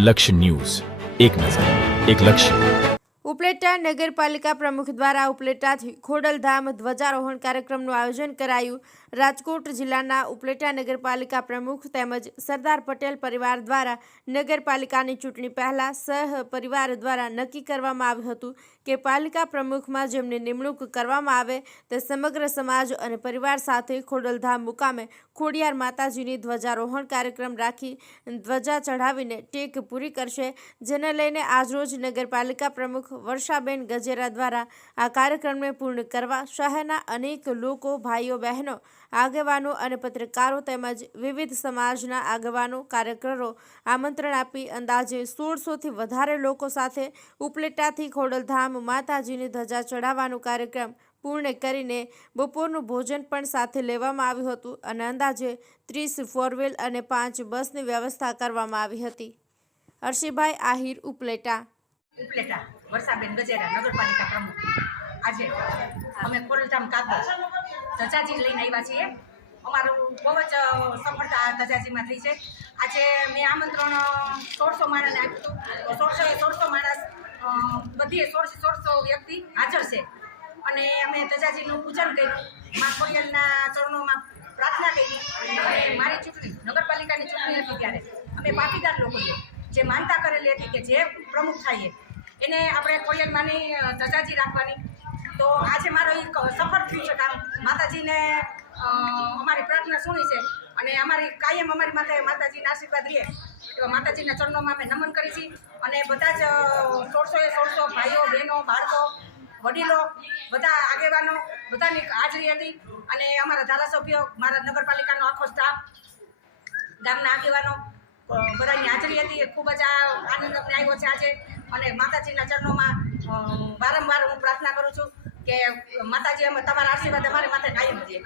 લક્ષ્ય ન્યૂઝ, એક નજર, એક લક્ષ્ય. ઉપલેટા નગરપાલિકા પ્રમુખ દ્વારા ઉપલેટાથી ખોડલધામ ધ્વજારોહણ કાર્યક્રમનું આયોજન કરાયું. રાજકોટ જિલ્લાના ઉપલેટા નગરપાલિકા પ્રમુખ તેમજ સરદાર પટેલ પરિવાર દ્વારા નગરપાલિકાની ચૂંટણી પહેલા સહ પરિવાર દ્વારા નક્કી કરવામાં આવ્યું હતું કે પાલિકા પ્રમુખમાં જેમની નિમણૂક કરવામાં આવે તે સમગ્ર સમાજ અને પરિવાર સાથે ખોડલધામ મુકામે ખોડિયાર માતાજીની ધ્વજારોહણ કાર્યક્રમ રાખી ધ્વજા ચઢાવીને ટેક પૂરી કરશે. જેને લઈને આજરોજ નગરપાલિકા પ્રમુખ વર્ષાબેન ગજેરા દ્વારા આ કાર્યક્રમને પૂર્ણ કરવા શહેરના અનેક લોકો, ભાઈઓ, બહેનો, આગેવાનો અને પત્રકારો તેમજ વિવિધ સમાજના આગેવાનો, કાર્યકરો આમંત્રણ આપી અંદાજે 1600થી વધારે લોકો સાથે ઉપલેટાથી ખોડલધામ માતાજીની ધજા ચઢાવવાનો કાર્યક્રમ પૂર્ણ કરીને બપોરનું ભોજન પણ સાથે લેવામાં આવ્યું હતું અને અંદાજે 30 ફોરવ્હીલ અને 5 બસની વ્યવસ્થા કરવામાં આવી હતી. હર્ષિભાઈ આહિર, ઉપલેટા. વર્ષાબેન ગજેરા, નગરપાલિકા પ્રમુખ. આજે અમે ખોડલધામ કાગળ ધજાજી લઈને આવ્યા છીએ. અમારું બહુ જ સફળતા ધજાજીમાં થઈ છે. આજે મેં આમંત્રણ 1600 માણસને આપ્યું હતું. 1600 માણસ બધી 1600 વ્યક્તિ હાજર છે અને અમે ધજાજીનું પૂજન કર્યું. મા ખોડિયારના ચરણોમાં પ્રાર્થના કરી અને મારી ચૂંટણી નગરપાલિકાની ચૂંટણી હતી ત્યારે અમે પાટીદાર લોકોએ જે માનતા કરેલી હતી કે જે પ્રમુખ થાય એને આપણે ખોડિયારમાંની ધજાજી રાખવાની. તો આજે મારો એક સફળ થયું છે કામ. માતાજીને અમારી પ્રાર્થના સુણી છે અને અમારી કાયમ અમારી માથે માતાજીના આશીર્વાદ રહે એવા માતાજીના ચરણોમાં અમે નમન કરી છીએ અને બધા જ 1600 ભાઈઓ, બહેનો, બાળકો, વડીલો, બધા આગેવાનો બધાની હાજરી હતી અને અમારા ધારાસભ્યો, મારા નગરપાલિકાનો આખો સ્ટાફ, ગામના આગેવાનો બધાની હાજરી હતી. ખૂબ જ આનંદ અમને આવ્યો છે આજે અને માતાજીના ચરણોમાં વારંવાર હું પ્રાર્થના કરું છું કે માતાજી તમારા આશીર્વાદ અમારી માથે કાયમ છે.